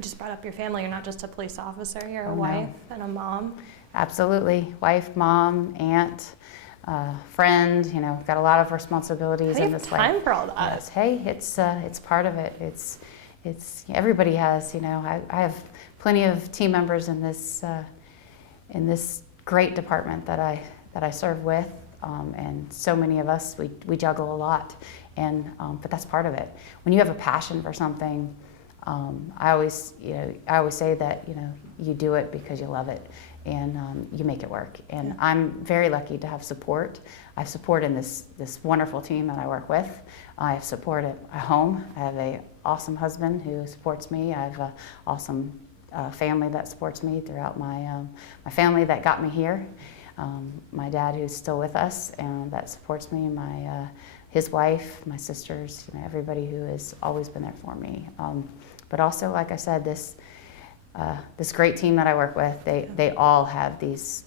You just brought up your family. You're not just a police officer. You're a Oh, wife no. and a mom. Absolutely. Wife, mom, aunt, friend, you know, got a lot of responsibilities How do in you have this time life. for all that? Yes. Hey, it's part of it. It's everybody has, you know, I have plenty of team members in this great department that I serve with, and so many of us, we juggle a lot, and but that's part of it. When you have a passion for something, I always say that, you know, you do it because you love it, and you make it work. And Yeah. I'm very lucky to have support. I have support in this wonderful team that I work with. I have support at home. I have an awesome husband who supports me. I have an awesome family that supports me throughout my family that got me here. My dad, who's still with us, and that supports me. His wife, my sisters, you know, everybody who has always been there for me. But also, like I said, this great team that I work with, they all have these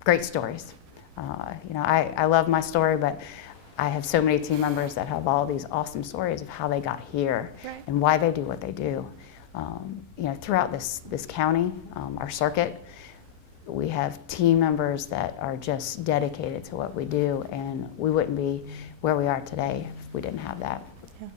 great stories. You know, I love my story, but I have so many team members that have all these awesome stories of how they got here, Right. and why they do what they do. You know, throughout this county, our circuit, we have team members that are just dedicated to what we do, and we wouldn't be where we are today if we didn't have that. Yeah.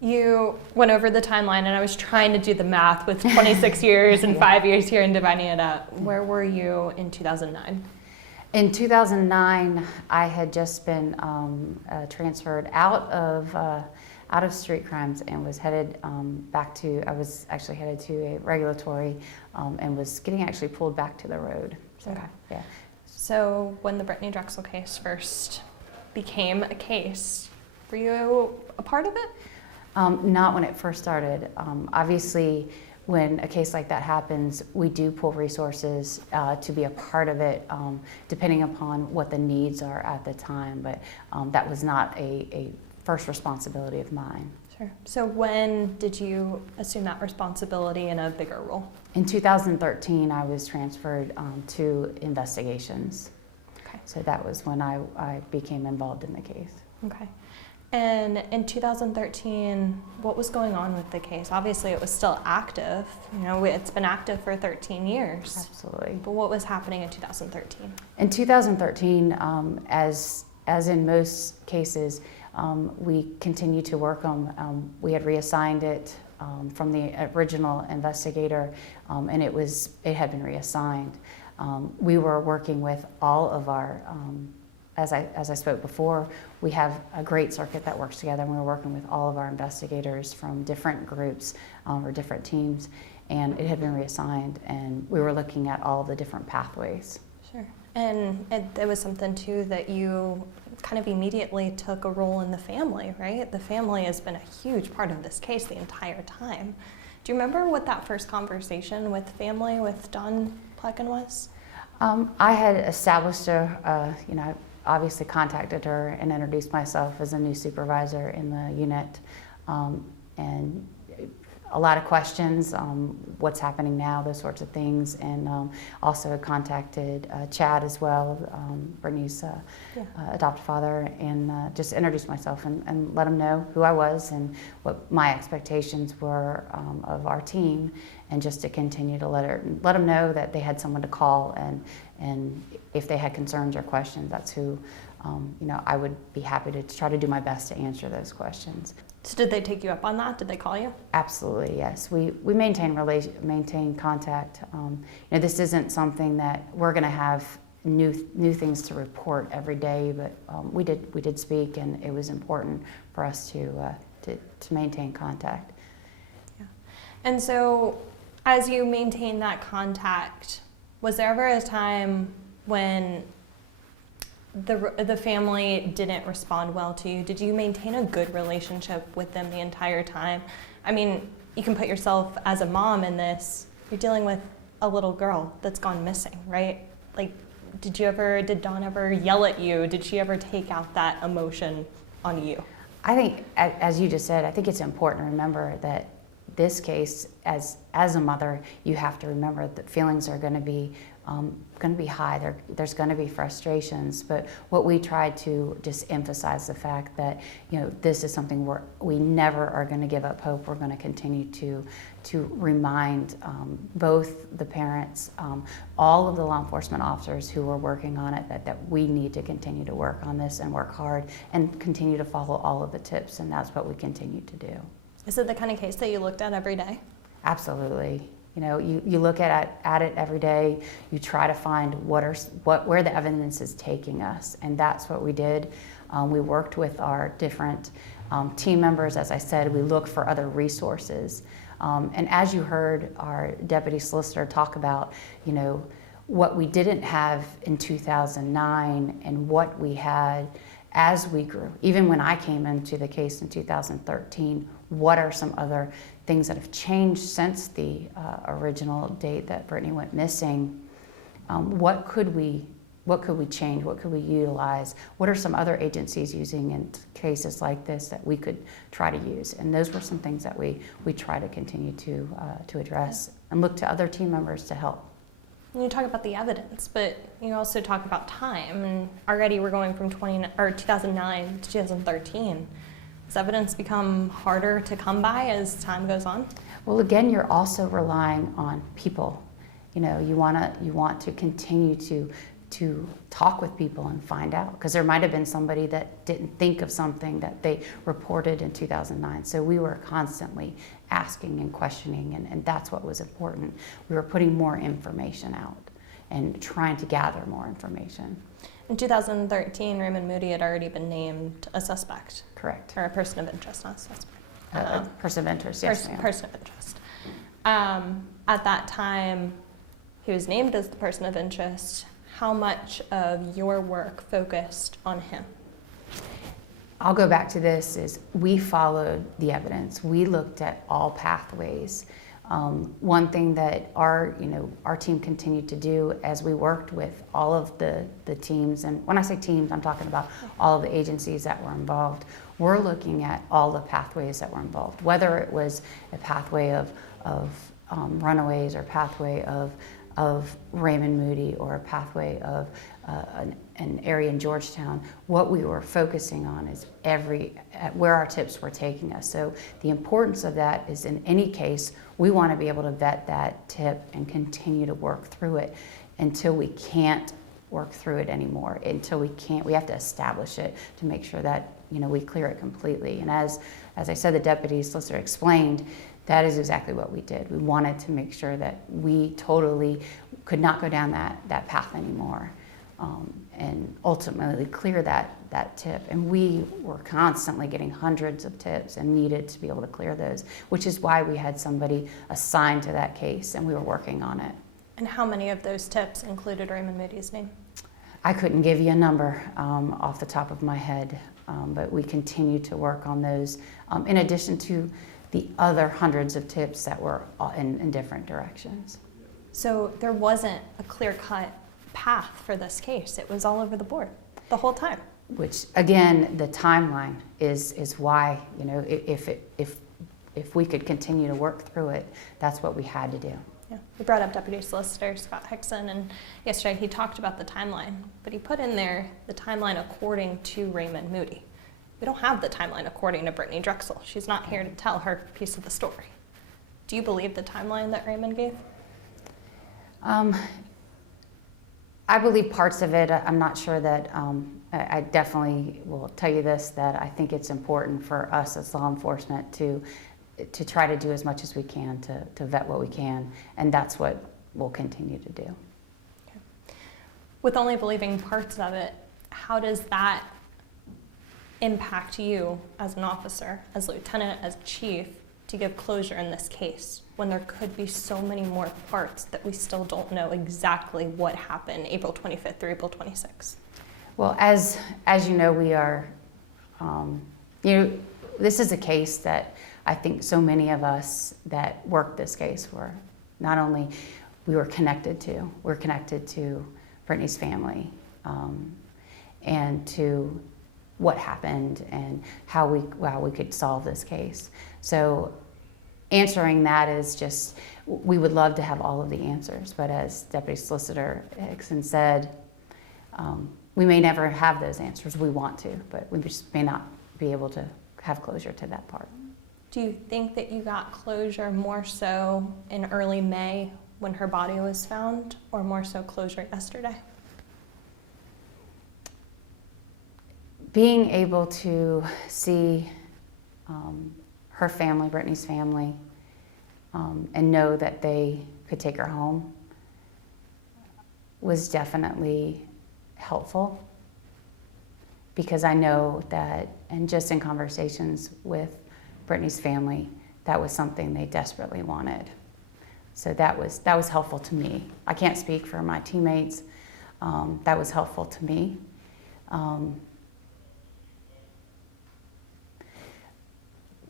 You went over the timeline, and I was trying to do the math with 26 years and Yeah. 5 years here and dividing it up. Where were you in 2009? In 2009, I had just been transferred out of street crimes and was headed I was actually headed to a regulatory and was getting actually pulled back to the road. So, Okay. yeah. So when the Brittany Drexel case first became a case, were you a part of it? Not when it first started. Obviously, when a case like that happens, we do pull resources to be a part of it, depending upon what the needs are at the time. But that was not a first responsibility of mine. Sure. So when did you assume that responsibility in a bigger role? In 2013, I was transferred to investigations. Okay. So that was when I became involved in the case. Okay. And in 2013, what was going on with the case? Obviously, it was still active. You know, it's been active for 13 years. Absolutely. But what was happening in 2013? In 2013, as in most cases, we continued to work on. We had reassigned it from the original investigator, and it had been reassigned. We were working with all of our. As I spoke before, we have a great circuit that works together, and we were working with all of our investigators from different groups or different teams, and it had been reassigned, and we were looking at all the different pathways. Sure. And it was something, too, that you kind of immediately took a role in the family, right? The family has been a huge part of this case the entire time. Do you remember what that first conversation with family, with Dawn Plecken was? I had established you know, obviously contacted her and introduced myself as a new supervisor in the unit, and a lot of questions, what's happening now, those sorts of things, and also contacted Chad as well, Brittany's adopted father, and just introduced myself and let him know who I was and what my expectations were of our team, and just to continue to let them know that they had someone to call, and if they had concerns or questions, that's who, you know, I would be happy to try to do my best to answer those questions. So did they take you up on that? Did they call you? Absolutely, yes. We maintain contact. You know, this isn't something that we're going to have new things to report every day, but we did speak, and it was important for us to maintain contact. Yeah. And so, as you maintain that contact, was there ever a time when the family didn't respond well to you? Did you maintain a good relationship with them the entire time? I mean, you can put yourself as a mom in this. You're dealing with a little girl that's gone missing, right? Like, did Dawn ever yell at you? Did she ever take out that emotion on you? I think, as you just said, I think it's important to remember that this case, as a mother, you have to remember that feelings are going to be high. There's going to be frustrations, but what we try to just emphasize the fact that, you know, this is something we never are going to give up hope. We're going to continue to remind both the parents, all of the law enforcement officers who are working on it, that we need to continue to work on this and work hard and continue to follow all of the tips, and that's what we continue to do. Is it the kind of case that you looked at every day? Absolutely. You know, you look at it every day. You try to find where the evidence is taking us, and that's what we did. We worked with our different team members. As I said, we looked for other resources. And as you heard our deputy solicitor talk about, you know, what we didn't have in 2009 and what we had as we grew. Even when I came into the case in 2013, what are some other things that have changed since the original date that Brittany went missing? What could we change? What could we utilize? What are some other agencies using in cases like this that we could try to use? And those were some things that we try to continue to address and look to other team members to help. You talk about the evidence, but you also talk about time, and already we're going from 2009 to 2013. Does evidence become harder to come by as time goes on? Well, again, you're also relying on people. You know, you want to continue to talk with people and find out, because there might have been somebody that didn't think of something that they reported in 2009. So we were constantly asking and questioning, and that's what was important. We were putting more information out and trying to gather more information. In 2013, Raymond Moody had already been named a suspect. Correct. Or a person of interest, not a suspect. A person of interest, yes, ma'am. Person of interest. At that time, he was named as the person of interest. How much of your work focused on him? I'll go back to this, is we followed the evidence. We looked at all pathways. One thing that our team continued to do as we worked with all of the teams, and when I say teams, I'm talking about all of the agencies that were involved, we're looking at all the pathways that were involved, whether it was a pathway of runaways or pathway of Raymond Moody or a pathway of an area in Georgetown. What we were focusing on is where our tips were taking us. So the importance of that is, in any case, we want to be able to vet that tip and continue to work through it until we can't work through it anymore. We have to establish it to make sure that, you know, we clear it completely. And as I said, the deputy solicitor explained, that is exactly what we did. We wanted to make sure that we totally could not go down that path anymore, and ultimately clear that tip. And we were constantly getting hundreds of tips and needed to be able to clear those, which is why we had somebody assigned to that case and we were working on it. And how many of those tips included Raymond Moody's name? I couldn't give you a number off the top of my head, but we continue to work on those, in addition to the other hundreds of tips that were in different directions. So there wasn't a clear-cut path for this case. It was all over the board the whole time. Which, again, the timeline is why, you know, if we could continue to work through it, that's what we had to do. Yeah. We brought up Deputy Solicitor Scott Hickson, and yesterday he talked about the timeline, but he put in there the timeline according to Raymond Moody. We don't have the timeline according to Brittany Drexel. She's not here to tell her piece of the story. Do you believe the timeline that Raymond gave? I believe parts of it. I'm not sure that, I definitely will tell you this, that I think it's important for us as law enforcement to try to do as much as we can to vet what we can, and that's what we'll continue to do. Okay. With only believing parts of it, how does that impact you as an officer, as lieutenant, as chief, to give closure in this case, when there could be so many more parts that we still don't know exactly what happened April 25th through April 26th? Well, as you know, we are, this is a case that I think so many of us that worked this case were not only we're connected to Brittany's family, and to what happened and how we could solve this case. So answering that is just, we would love to have all of the answers, but as Deputy Solicitor Hickson said, we may never have those answers. We want to, but we just may not be able to have closure to that part. Do you think that you got closure more so in early May when her body was found, or more so closure yesterday? Being able to see her family, Brittany's family, and know that they could take her home was definitely helpful, because I know that, and just in conversations with Brittany's family, that was something they desperately wanted. So that was helpful to me. I can't speak for my teammates. That was helpful to me.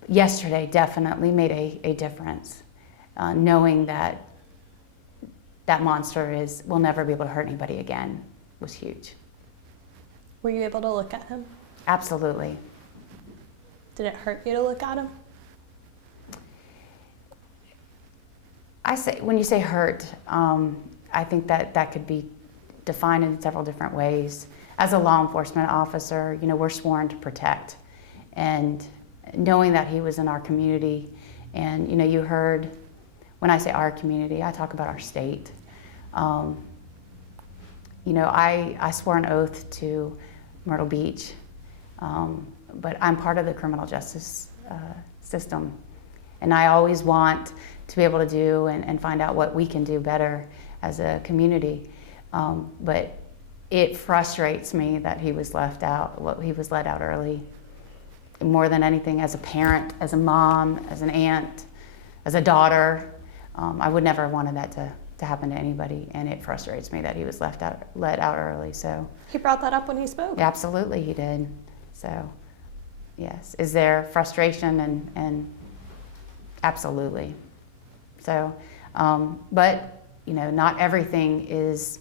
Yesterday definitely made a difference. Knowing that that monster will never be able to hurt anybody again was huge. Were you able to look at him? Absolutely. Did it hurt you to look at him? When you say hurt, I think that could be defined in several different ways. As a law enforcement officer, we're sworn to protect, and knowing that he was in our community, and you heard, when I say our community, I talk about our state. I swore an oath to Myrtle Beach, but I'm part of the criminal justice system, and I always want to be able to do and find out what we can do better as a community. But it frustrates me that he was left out, he was let out early. More than anything, as a parent, as a mom, as an aunt, as a daughter, I would never have wanted that to happen to anybody, and it frustrates me that he was let out early. So He brought that up when he spoke? Absolutely, he did. So, yes. Is there frustration? And absolutely. So, but, not everything is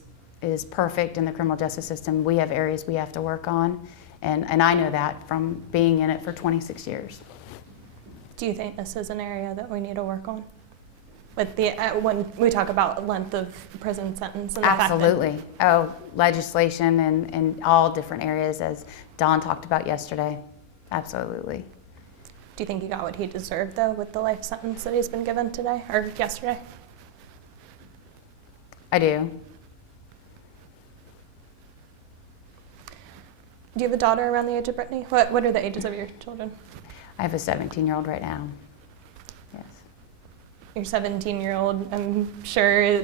perfect in the criminal justice system. We have areas we have to work on, and I know that from being in it for 26 years. Do you think this is an area that we need to work on? With the when we talk about length of prison sentence and the Absolutely. Legislation and all different areas, as Dawn talked about yesterday. Absolutely. Do you think he got what he deserved, though, with the life sentence that he's been given today, or yesterday? I do. Do you have a daughter around the age of Brittany? What are the ages of your children? I have a 17-year-old right now. Yes. Your 17-year-old, I'm sure,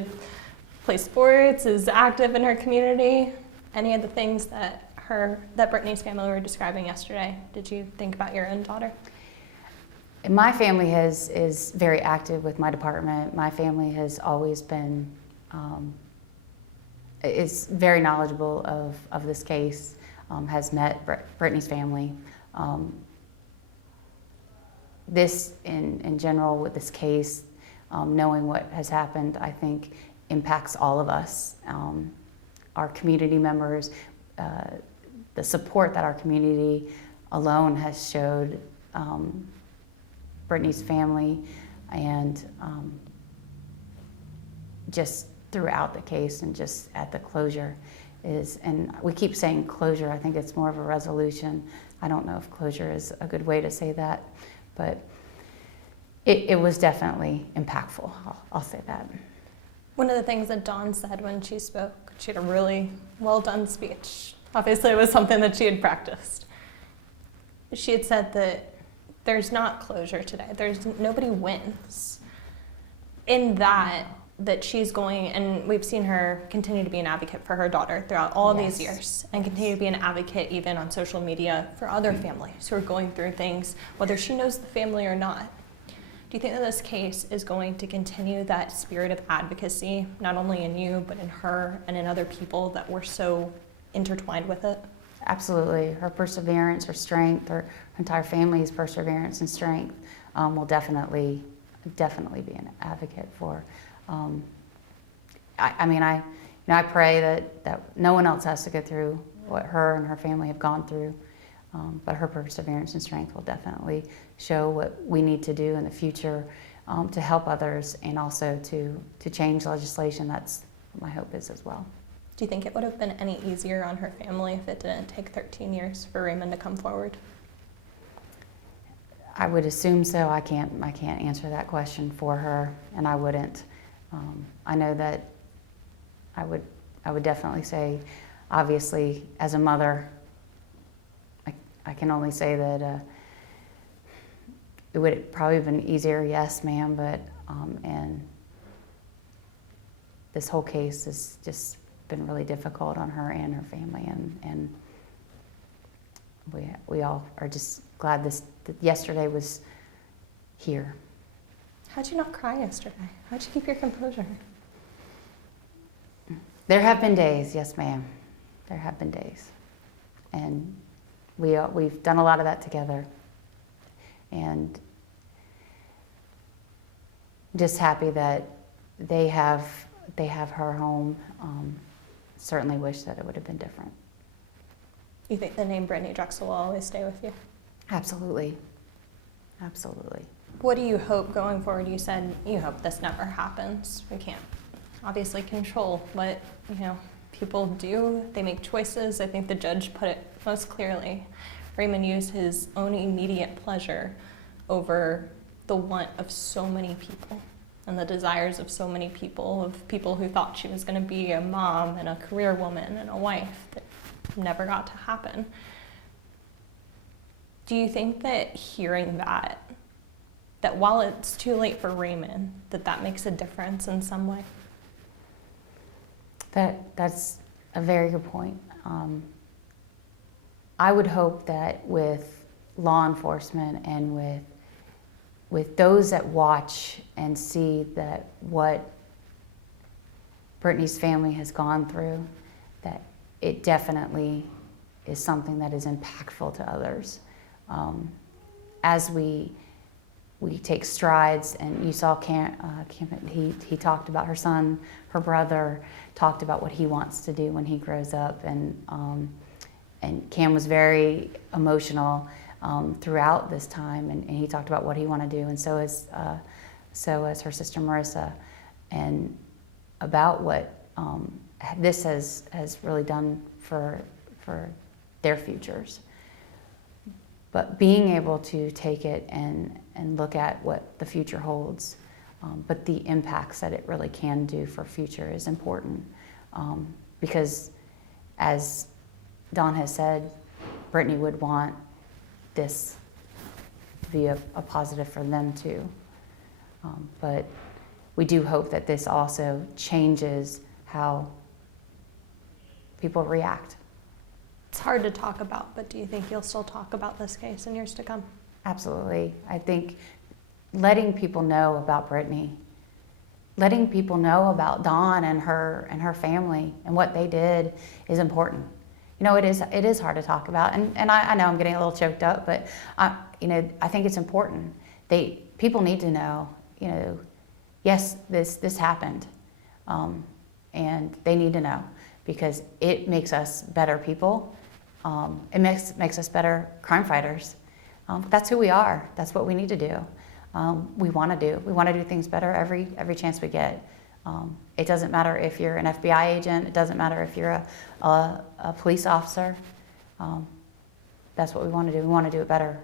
plays sports, is active in her community. Any of the things that Brittany's family were describing yesterday, did you think about your own daughter? My family is very active with my department. My family has always been is very knowledgeable of this case, has met Brittany's family. This, in general, with this case, knowing what has happened, I think impacts all of us, our community members, the support that our community alone has showed Brittany's family, and just throughout the case and just at the closure and we keep saying closure, I think it's more of a resolution. I don't know if closure is a good way to say that, but it was definitely impactful, I'll say that. One of the things that Dawn said when she spoke, she had a really well done speech. Obviously it was something that she had practiced. She had said that there's not closure today. Nobody wins. In that she's going, and we've seen her continue to be an advocate for her daughter throughout all these years, and continue to be an advocate even on social media for other families who are going through things, whether she knows the family or not. Do you think that this case is going to continue that spirit of advocacy, not only in you, but in her and in other people that were so intertwined with it? Absolutely. Her perseverance, her strength, her entire family's perseverance and strength will definitely be an advocate for. I pray that no one else has to go through what her and her family have gone through, but her perseverance and strength will definitely show what we need to do in the future to help others and also to change legislation. That's what my hope is as well. Do you think it would have been any easier on her family if it didn't take 13 years for Raymond to come forward? I would assume so. I can't answer that question for her, and I wouldn't. I know that I would definitely say, obviously, as a mother, I can only say that it would probably have been easier, yes, ma'am, but and this whole case has just been really difficult on her and her family, and we all are just glad that yesterday was here. How'd you not cry yesterday? How'd you keep your composure? There have been days, yes, ma'am. There have been days, and we've done a lot of that together, and just happy that they have her home. Certainly wish that it would have been different. You think the name Brittany Drexel will always stay with you? Absolutely, absolutely. What do you hope going forward? You said you hope this never happens. We can't obviously control what people do. They make choices. I think the judge put it most clearly. Raymond used his own immediate pleasure over the want of so many people and the desires of so many people, of people who thought she was going to be a mom and a career woman and a wife that never got to happen. Do you think that hearing that while it's too late for Raymond, that makes a difference in some way? That's a very good point. I would hope that with law enforcement and with those that watch and see that what Brittany's family has gone through, that it definitely is something that is impactful to others. As we take strides, and you saw Cam, he talked about her son, her brother, talked about what he wants to do when he grows up, and Cam was very emotional throughout this time, and he talked about what he wanted to do, and so is her sister Marissa, and about what this has really done for their futures. But being able to take it and look at what the future holds, but the impacts that it really can do for future is important. Because as Dawn has said, Brittany would want this to be a positive for them too. But we do hope that this also changes how people react. It's hard to talk about, but do you think you'll still talk about this case in years to come? Absolutely. I think letting people know about Brittany, letting people know about Dawn and her family and what they did is important. It is hard to talk about, and I know I'm getting a little choked up, but I think it's important. People need to know, yes, this happened, and they need to know, because it makes us better people. It makes us better crime fighters. That's who we are. That's what we need to do. We want to do things better every chance we get. It doesn't matter if you're an FBI agent. It doesn't matter if you're a police officer. That's what we want to do. We want to do it better